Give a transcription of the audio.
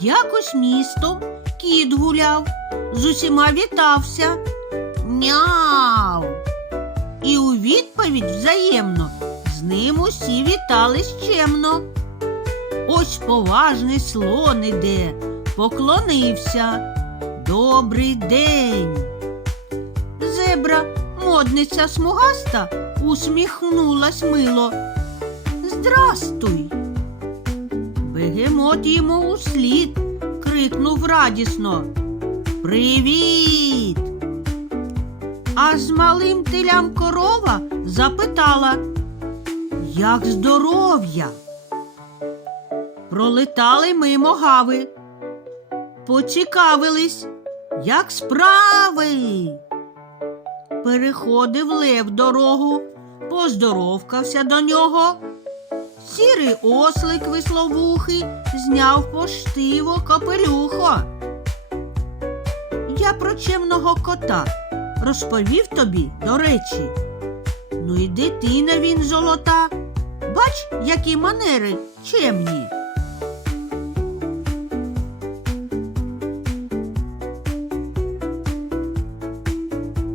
Якось містом кіт гуляв, з усіма вітався. Няу. І у відповідь взаємно з ним усі вітались чемно. Ось поважний слон іде, поклонився. Добрий день. Зебра, модниця смугаста, усміхнулась мило. Здрастуй. Бегемот йому услід крикнув радісно. Привіт! А з малим телям корова запитала, як здоров'я? Пролетали мимо гави, поцікавились, як справи. Переходив лев дорогу, поздоровкався до нього. Сірий ослик висловухий зняв поштиво капелюхо. Я про чемного кота розповів тобі, до речі. Ну і дитина він золота. Бач, які манери чемні.